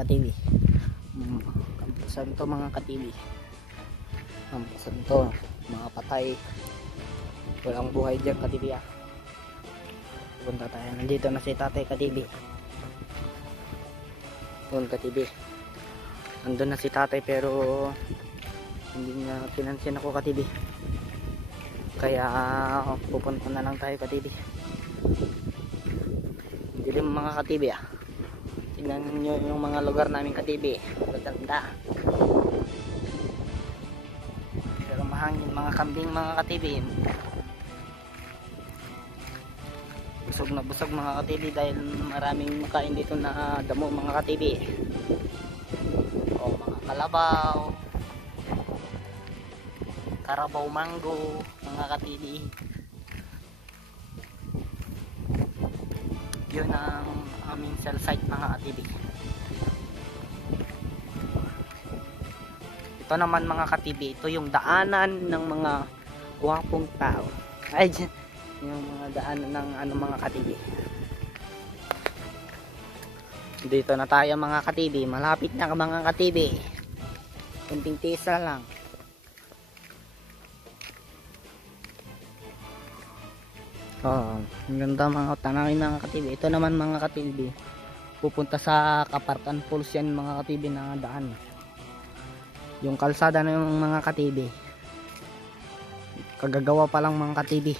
ka-TV. Kampusan to mga ka-TV. Kampusan to, mga patay. Walang buhay dyan ka-TV ah. Punta tayo. Nandito na si tatay ka-TV. Yun ka-TV. Nandun na si tatay pero hindi niya pinansin ako ka-TV. Kaya pupunta na lang tayo ka-TV. Dilim mga ka-TV ah. Tingnan nyo yung mga lugar namin ka-TV. Maganda. Pero mahangin mga kambing mga ka-TV. Busog na busog mga ka-TV dahil maraming makain dito na damo mga ka-TV. O mga kalabaw, karabaw mango mga ka-TV. Yun ang aming cell site mga ka-TV. Ito naman mga ka-TV, ito yung daanan ng mga gwapong tao. Ay, yung mga daanan ng ano mga ka-TV. Dito na tayo mga ka-TV, malapit na mga ka-TV. Kunting tisa lang. Oh, ang ganda mga tanawin mga ka-TV. Ito naman mga ka-TV, pupunta sa Kaparkan Falls yan mga ka-TV na daan. Yung kalsada na yung mga ka-TV, kagagawa pa lang mga ka-TV.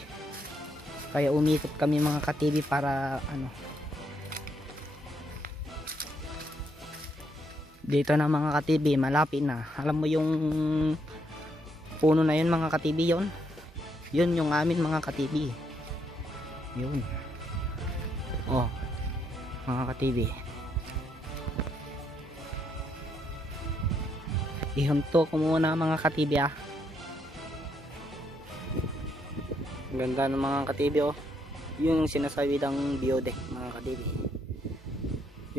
Kaya umikot kami mga ka-TV para ano. Dito na mga ka-TV, malapit na. Alam mo yung puno na yun mga ka-TV yun? Yun yung amin mga ka-TV. Yun. Oh, mga ka-TV. Ihunto ko muna mga ka-TV ah. Ganda ng mga ka-TV oh. Yun yung sinasabi ng biodeck mga ka-TV.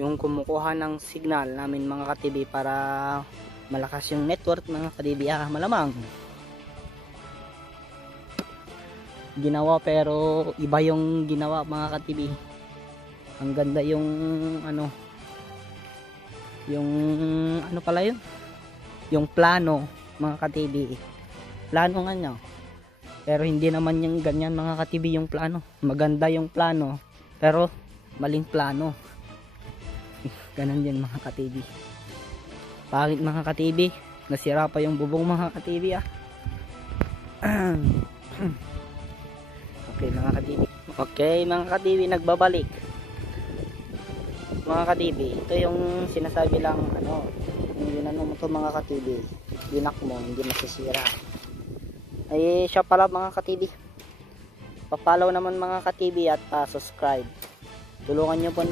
Yung kumukuha ng signal namin mga ka-TV para malakas yung network mga ka-TV ah. Malamang ginawa pero iba yung ginawa mga ka-TV. Ang ganda yung ano, yung ano pala yun, yung plano mga ka-TV. Plano nga nyo, pero hindi naman yung ganyan mga ka-TV yung plano. Maganda yung plano pero maling plano. Ganun din mga ka-TV. Pangit mga ka-TV, nasira pa yung bubong mga ka-TV ah. Okay mga ka-TV. Okay mga ka-TV, nagbabalik. Mga ka-TV, ito yung sinasabi lang ano, yung ano mo to mga ka-TV, binak mo, hindi masisira. Ay siya pala mga ka-TV. Pa-follow naman mga ka-TV at subscribe. Tulungan nyo po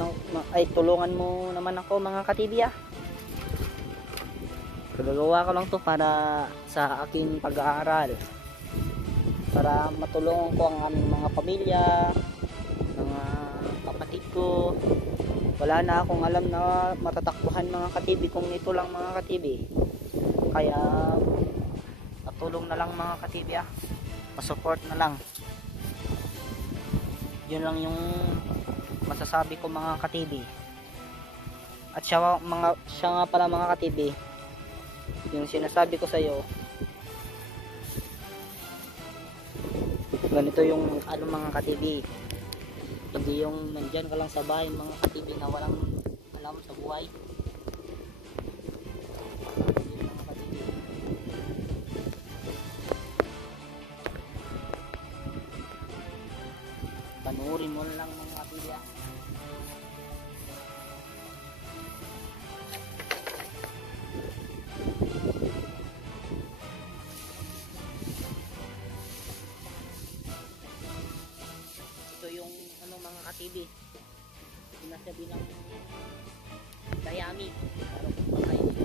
tulungan mo naman ako mga ka-TV ah. Gagawa ko lang to para sa aking pag-aaral. Para matulungan ko ang aming mga pamilya, mga kapatid ko. Wala na akong alam na matatakbuhan mga ka-TV kung ito lang mga ka-TV. Kaya patulong na lang mga ka-TV ah. Pa-support na lang. Yun lang yung masasabi ko mga ka-TV. At siya nga pala mga ka-TV, yung sinasabi ko sa iyo, ganito yung ano mga ka-TV. Hindi yung nandyan ka lang sa bahay mga ka-TV na walang alam sa buhay. Mga ka-TV, panuorin mo lang mga ka-TV ah. Yung ano mga ka-TV, sinasabi ng Dayami, pero kung patay nila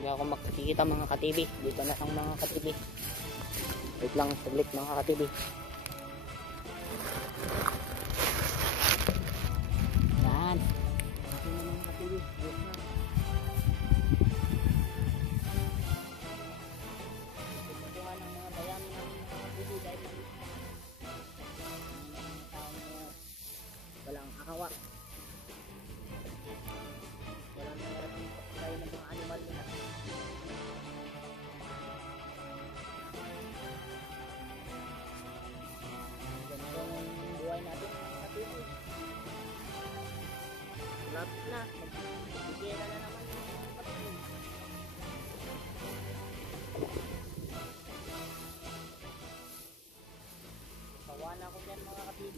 hindi ako makikita mga ka-TV. Dito na ang mga ka-TV. Wait lang, saglit mga ka-TV. Yan. Okay na mga ka-TV. Ayos na. Kukuha ng mga dayami namin mga ka-TV dahil mga taong walang akawa. Walang nangyarat tayo ng mga animal nila. Ganito ang buhay natin mga ka-TV. Lapit na, magbibigera na naman yung mga kapatid. Sawa na ako dyan mga kapatid.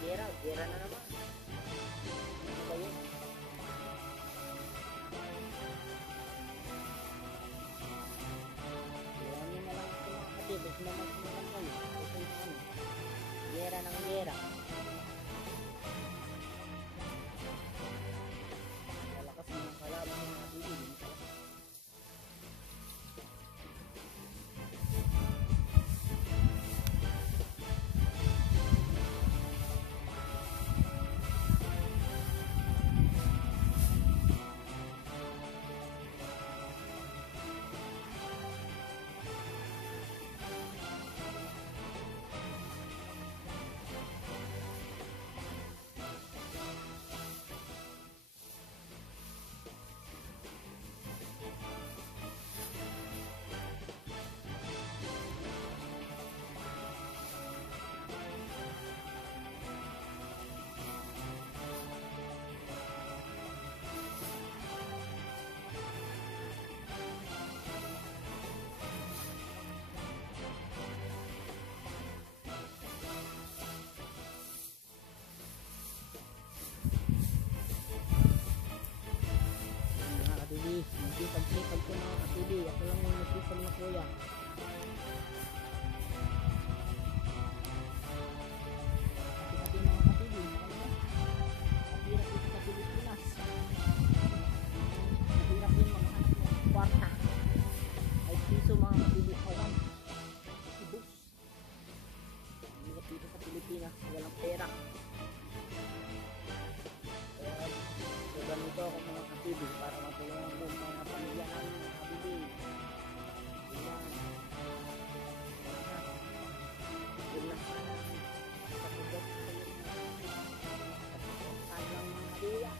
Gera na naman. Ano ba yun? Gera nyo na lang ito mga kapatid. Huwag na magsimulan kayo. Ito yung ano. Gera ng gera. Malakas mga kalaban mga kapatid. Sipag ko mga kapili. Ako lang yung nasipag na kuya. Hati-hati mga kapili. Mahirap dito sa Pilipinas. Mahirap din maghanap ng kwarta. Ay piso mga kapili. Awan. Ibus. Mahirap dito sa Pilipinas. Walang pera. So ganito ako mga kapili para matulungan ko mga pamilya namin mga kapili. Yan. Yun lang sana. Kapagod ko yung kapagod lang mga kapila.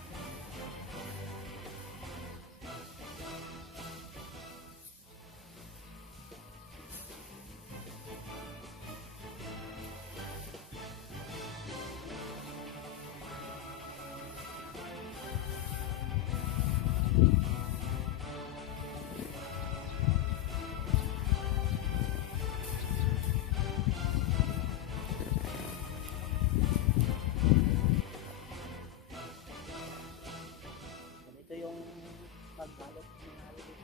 Ito yung pagbalot ng halibi.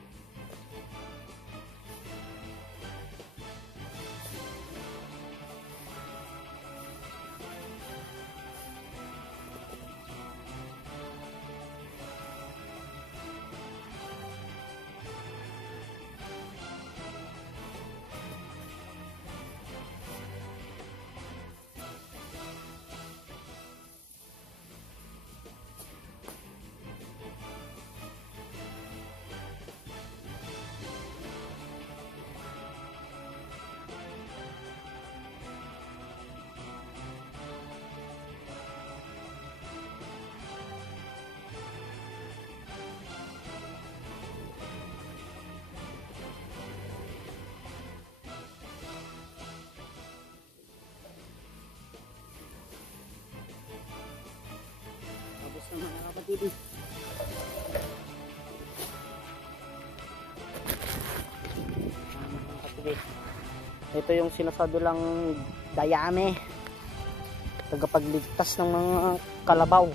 Tapos na mga kapatid. Mga kapatid. Ito yung sinasabi lang dayame. Tagapagligtas ng mga kalabaw.